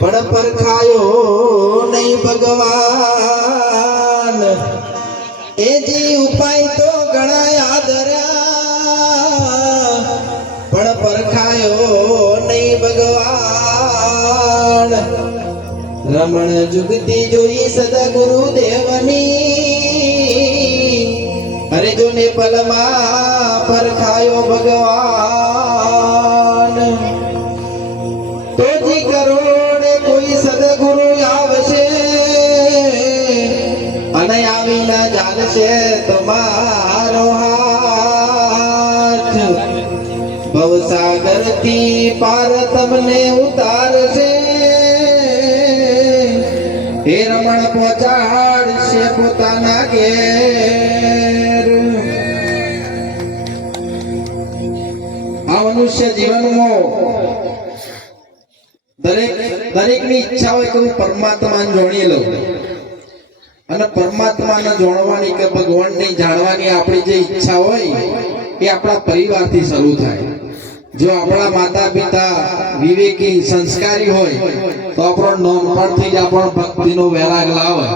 પણ પરખાયો નહીં ભગવાન એ જી ઉપાય તો ઘણા આદર્યા પણ પરખાયો નહીં ભગવાન રમણ જુગતી જોઈ સદગુરુ દેવની અરે જોને પલમાં પરખાયો ભગવાન તો જી કરોડે કોઈ સદગુરુ આવશે અને આવી ના જાણશે તમારો હાથ ભવસાગર થી પાર તમને ઉતારશે હે રમણ પહોંચાડશે પોતાના ઘેર આ મનુષ્ય જીવનમાં દરેકની ઈચ્છા હોય કે હું પરમાત્માને જોડી લઉં અને પરમાત્માને જોડવાની કે ભગવાનને જાણવાની આપણી જે ઈચ્છા હોય એ આપણા પરિવારથી શરૂ થાય જો આપણા માતા પિતા વિવેકી સંસ્કારી હોય તો આપણો નાનપણથી જ આપણો ભક્તિનો વૈરાગ લાવે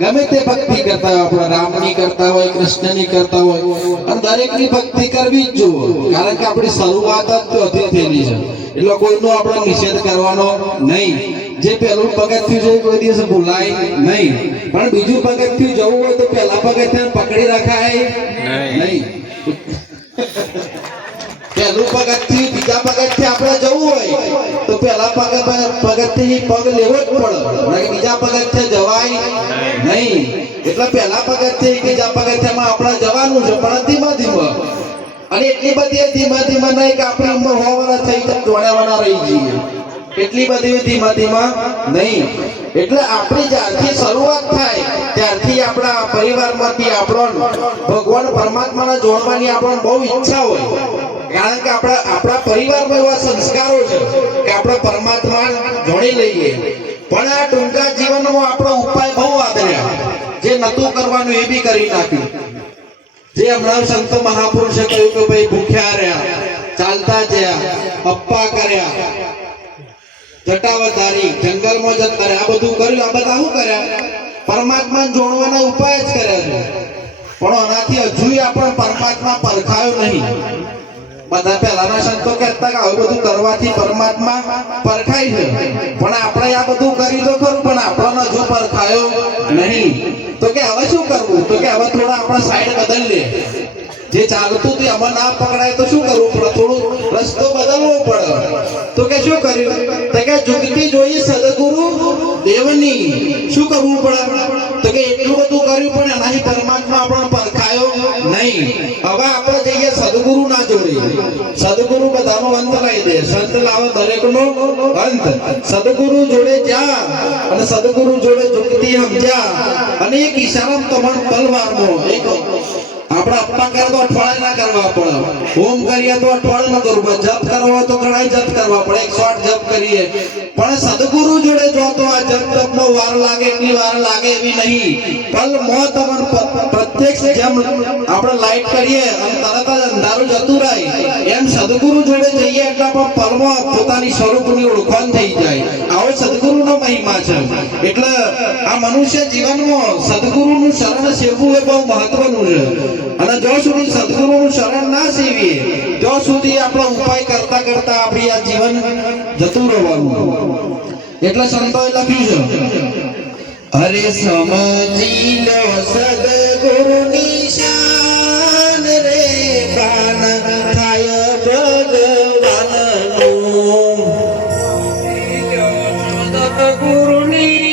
ગમે તે ભક્તિ કરતા હોય આપણે રામની કરતા હોય કૃષ્ણની કરતા હોય અને દરેકની ભક્તિ કરવી જ જોઈએ કારણ કે આપણી શરૂઆત જ ત્યાંથી થયેલી છે એટલે કોઈનો આપણે નિષેધ કરવાનો નહીં જે પહેલું પગથિયું છે કોઈ દિવસ ભૂલાય નહીં પણ બીજું પગથિયું જવું હોય તો પહેલા પગથિયાને પકડી રખાય નહીં પહેલું પગથિયું બીજા પગથિયે આપણે જવું હોય તો પહેલા પગથિયે પગ લેવો જ પડે બીજા પગથિયે જવાય નહીં એટલે પહેલા પગથિયે બીજા પગથિયામાં આપણે જવાનું છે પણ ધીમે ધીમે અને એટલી બધી ધીમે ધીમે નહીં કે આપણી ઉંમર 100 વર્ષ થઈ દોડવાના રહી જઈએ એટલી બધી ધીમે ધીમે નહીં એટલે આપણી જ્યારથી શરૂઆત થાય ત્યારથી આપણા પરિવારમાંથી આપણો ભગવાન પરમાત્માને જોડવાની આપણને બહુ ઈચ્છા હોય કારણ કે આપણા પરિવારમાં એવા સંસ્કારો છે કે આપણે પરમાત્મા જોડી લઈએ પણ આ ટૂંકા જીવનમાં આપણો ઉપાય બહુ આદર્યા જે નતું કરવાનું એ બી કરી નાખ્યું જે હમણાં સંતો મહાપુરુષે કહ્યું કે ભાઈ ભૂખ્યા રહ્યા ચાલતા ગયા અપ્પા કર્યા જટાવતારી જંગલમાં જત કર્યા આ બધું કર્યું આ બધા શું કર્યા પરમાત્માને જોડવાના ઉપાય જ કર્યા છે પણ આનાથી હજુ આપણે પરમાત્મા પરખાયો નહીં બધા પહેલાના સંતો કહેતા કે આવું બધું કરવાથી પરમાત્મા પરખાય છે પણ આપણે આ બધું કરી તો ખરું પણ આપણને હજુ પરખાયો નહીં તો કે હવે શું કરવું તો કે હવે થોડા આપણે સાઈડ બદલી લે જે ચાલતું તે અમર ના પકડાય તો શું કરવું પડે થોડું રસ્તો બદલવો પડે તો કે શું કર્યું તો કે જુગતી જોઈ સદગુરુ દેવની શું કરવું પડે તો કે એટલું બધું કર્યું પણ એનાથી પરમાત્મા આપણને પરખાયો નહીં હવે આપણે જઈએ સદગુરુ ના જોડે સદગુરુ બધાનો અંત લાવી દે સંત લાવે દરેકનો અંત સદગુરુ જોડે જા અને સદગુરુ જોડે જુગતી સમજ્યા અને એક ઈશારામાં તમારો પલવારનો એક આપણે અપ્પા કરે તો અઠવાડિયે ના કરવા પડે હોમ કરીએ તો અઠવાડિયે ન કરવું પડે જપ કરવો તો ઘણા જપ કરવા પડે 108 જપ કરીએ પણ સદગુરુ જોડે જો તો આ જપમાં વાર લાગે એટલી વાર લાગે એવી નહીં પલ મોત તમને પ્રત્યક્ષ જેમ આપણે લાઈટ કરીએ અને તરત જ અંધારું જતું રહે એમ સદગુરુ જોડે જઈએ એટલે આપણે પલમાં પોતાની સ્વરૂપની ઓળખાણ થઈ જાય આવો સદગુરુનો મહિમા છે એટલે આ મનુષ્ય જીવનમાં સદગુરુનું શરણ સેવવું એ બહુ મહત્વનું છે અને જો સુધી સદગુરુનું શરણ ના સેવીએ ત્યાં સુધી આપણો ઉપાય કરતા કરતા આપણી આ જીવન જતું રહેવાનું એટલે સંતોએ લખ્યું છે અરે સમજી લો સદગુરુની શાન રે બાન થાય ભગવાનનું સદગુરુની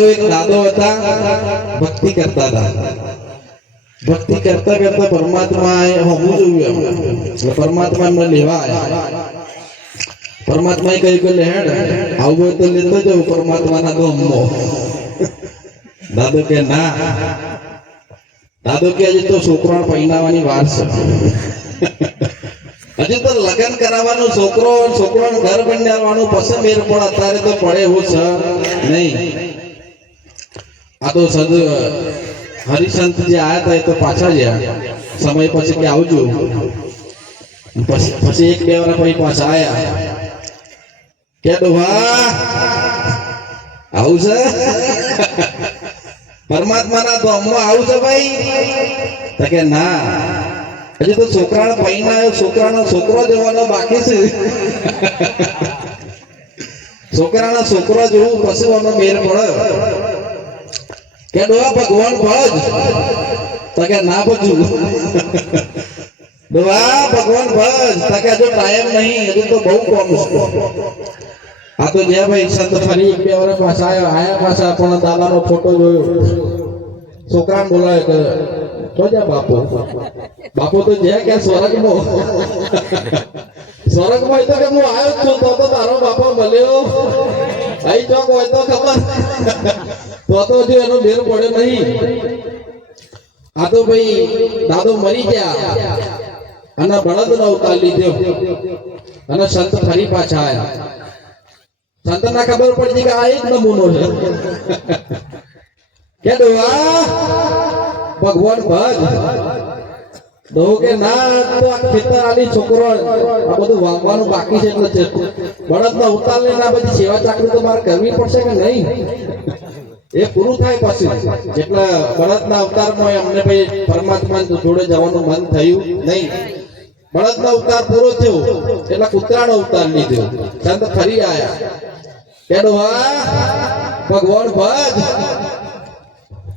તો એક દાદો હતા, ભક્તિ કરતા હતા. ભક્તિ કરતા કરતા પરમાત્મા હોવું જોયું એટલે પરમાત્મા એમને લેવા આવ્યા. પરમાત્મા કહ્યું કે લેડ આવું હોય તો લેતો જાઉં પરમાત્માના ગમમાં. દાદો કે ના, દાદો કે હજી તો છોકરા પહેરાવાની વાર છે, હજી તો લગ્ન કરાવવાનું, છોકરો ઘર બનાવવાનું પસંદ મેર પણ અત્યારે તો પડે એવું છે નહીં. આ તો સદ હરિસંત જે આયા હતા એ તો પાછા ગયા સમય પછી કે આવજો. પછી એક બે વાર પછી પાછા આયા કે ડોહા આવું છે પરમાત્માના ધામમાં આવું છે ભાઈ? તો કે ના, હજી તો છોકરાને પહેરાયો, છોકરાનો છોકરો જોવાનો બાકી છે. છોકરાના છોકરો જોવું પછી એનો મેર પડે. કે ડોહા ભગવાન ભજ? તો કે ના ભજું. ડોહા ભગવાન ભજ? તો કે હજુ ટાઈમ નહીં, હજુ તો બહુ કોમ છે. આ તો જ્યાં ભાઈ સંત ફરી એક બે વર્ષ પાછા આયા પાછા પણ દાદાનો ફોટો જોયો. છોકરાને બોલાય કે તો જા બાપુ, બાપુ તો જ્યાં કે સ્વર્ગમાં. સ્વર્ગમાં તો કે હું આવ્યો છું તો તારો બાપો મળ્યો અહીં ચોક હોય તો ખબર, તો જો એનો મેર પડે નહીં. આ તો ભાઈ દાદો મરી ગયા અને બળદનો અવતાર લીધો અને સંત ફરી પાછા આવ્યા. સંતને ખબર પડી કે આ એક નમૂનો છે. કે ડોહા ભગવાન ભજ? ડો કે ના, તો આ ખેતર આલી છોકરો આ બધું વાવવાનું બાકી છે એટલે બળદનો અવતાર લઈને આ બધી સેવા ચાકરી તો મારે કરવી પડશે કે નહીં? એ પૂરું થાય પછી જેટલા બળદના અવતારમાં અમને ભાઈ પરમાત્મા જોડે જવાનું મન થયું નહીં. બળદનો અવતાર પૂરો થયો એટલે કૂતરાનો અવતાર લીધો. સંત ફરી આયા કે ડોહા ભગવાન ભજ?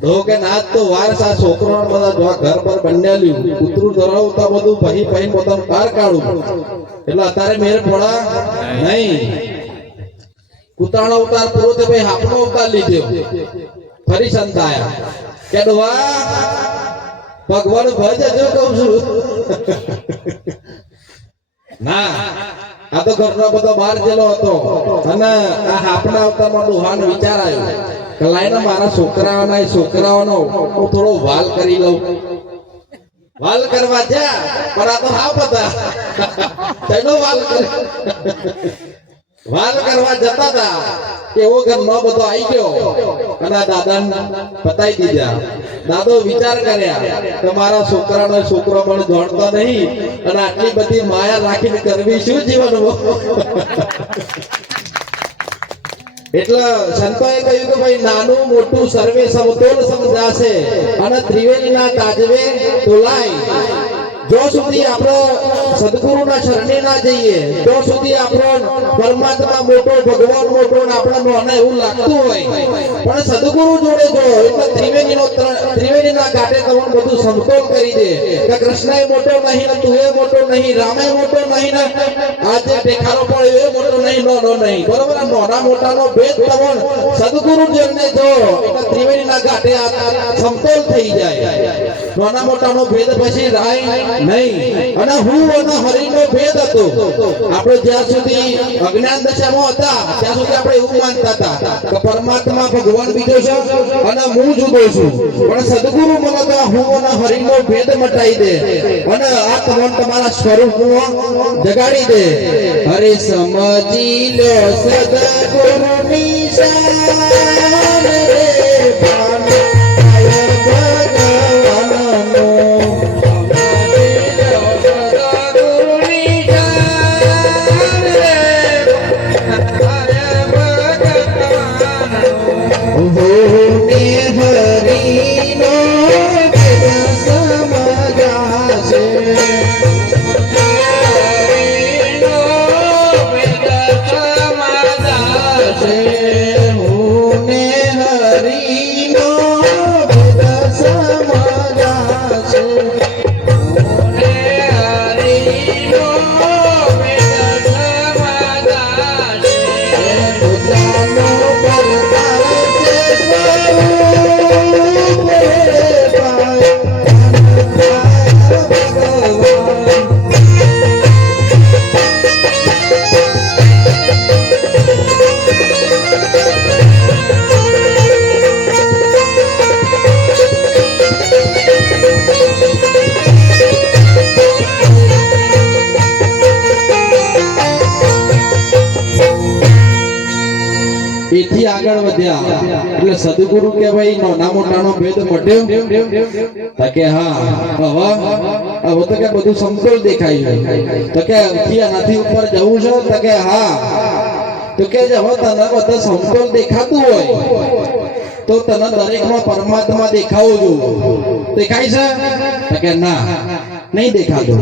ડો કે ના, તો વારસ આ છોકરો બધા ઘર પર બન્યાલ્યું, કૂતરું ધરાવતા બધું પહી પોતાનું કાર કાઢું એટલે અત્યારે મેર પડા નહીં. કૂતરાનો અવતાર પૂરો થયો ભાઈ હાપનો અવતાર લીધો. ફરી સંત આયા કે ડોહા ભગવાન ભજ? હજુ કહું છું. ના, આ તો ઘરનો બધો બહાર ગયેલો હતો અને આ હાપના અવતારમાં ડોહાનો વિચાર આવ્યો કે લાઈને મારા છોકરાઓનો હું થોડો વાલ કરી લઉં. વાલ કરવા જા પણ આ તો હાપ હતા, તેનો વાલ કરવા જતા હતા એવો ઘરનો બધો આવી ગયો અને આ દાદાને બતાવી દીધા. દાદો વિચાર કર્યા કે મારા છોકરો પણ જોડતો નહીં અને આટલી બધી માયા રાખીને કરવી શું જીવનમાં? એટલે સંતોએ કહ્યું કે ભાઈ નાનું મોટું સર્વે સમતોલ સમજાશે અને ત્રિવેણીના તાજવે તોલાય. જો સુધી આપણે સદગુરુના શરણે ના જઈએ, જો સુધી આપણો પરમાત્મા મોટો, ભગવાન મોટો ને આપણે નાના એવું લાગતું હોય, પણ સદગુરુ જોડે જો એટલે ત્રિવેણીના ઘાટે તમને બધું સમતોલ કરી દે કે કૃષ્ણએ મોટો નહીં ને તું એ મોટો નહીં, રામે મોટો નહીં ને આજે દેખાડો પડ્યો એ મોટો નહીં, નો નહીં, બરોબર? નાના મોટાનો ભેદ તમને સદગુરુ જોડે જો એટલે ત્રિવેણીના ઘાટે સમતોલ થઈ જાય. નાના મોટાનો ભેદ પછી રાય નહીં. અને હું અને હરિનો ભેદ હતો. આપણે જ્યાં સુધી અજ્ઞાન દશામાં હતા ત્યાં સુધી આપણે એવું માનતા હતા કે પરમાત્મા ભગવાન બીજો છે અને હું જુદો છું. પણ સદગુરુ મને તો હું અને હરિનો ભેદ મટાઈ દે અને આ તમારા સ્વરૂપમાં જગાડી દે. હરે સમજી લો સદગુરુની શાન રે ભાન હું ને વધ્યા એટલે સદગુરુ કે ભાઈ નાના મોટાનો ભેદ મટ્યો તો કે હા હવે તો કે બધું સમતોલ દેખાય છે તો કે આનાથી ઉપર જવું છે તો કે હા તો કે હવે તને બધું સમતોલ દેખાતું હોય તો તને દરેકમાં પરમાત્મા દેખાવું દેખાય છે તો કે ના નહીં દેખાતો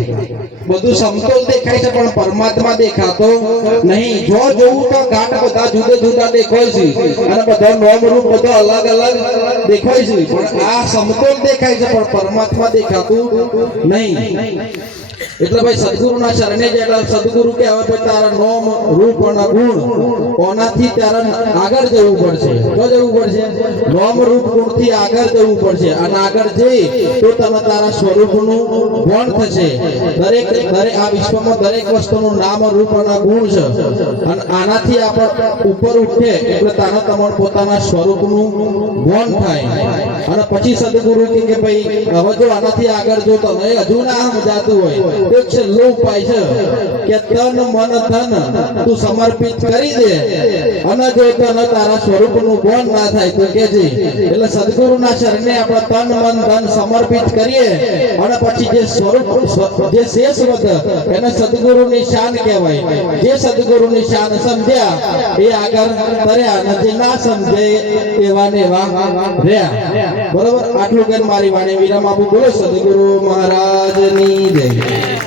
બધું સમતોલ દેખાય છે પણ પરમાત્મા દેખાતો નહીં જો જોવું તો ઘાટ બધા જુદા જુદા દેખાય છે અને બધા નામ રૂપ બધા અલગ અલગ દેખાય છે પણ આ સમતોલ દેખાય છે પણ પરમાત્મા દેખાતું નહીં એટલે ભાઈ સદગુરુના શરણે જેટલા સદગુરુ કે હવે તારા નામ રૂપ અને ગુણ ઓનાથી તારા આગળ જવું પડશે તો જવું પડશે નામ રૂપ ગુણથી આગળ જવું પડશે અને આગળ જઈ તો તને તારા સ્વરૂપનું ભાન થશે દરેક આ વિશ્વમાં દરેક વસ્તુનું નામ રૂપ અને ગુણ છે અને આનાથી આપણે ઉપર ઉઠે એટલે તારા તમારા પોતાના સ્વરૂપનું ભાન થાય અને પછી સદગુરુ કે ભાઈ હવે જો આનાથી આગળ જો તને હજુ ના સમજાતું હોય એક છેલ્લો ઉપાય છે કે તન મન ધન તું સમર્પિત કરી દે અને જો તને તારા સ્વરૂપનું ભાન ના થાય તો કેજે એટલે સદગુરુના શરણે આપણે તન મન ધન સમર્પિત કરીએ અને પછી જે સ્વરૂપ જે શેષ વધે એને સદગુરુની શાન કહેવાય જે સદગુરુની શાન સમજ્યા એ આગળ તર્યા અને જે ના સમજે એવા ને એવા રહ્યા બરોબર આટલું કરી મારી વાણી વિરામ આપું બોલો સદગુરુ મહારાજની જય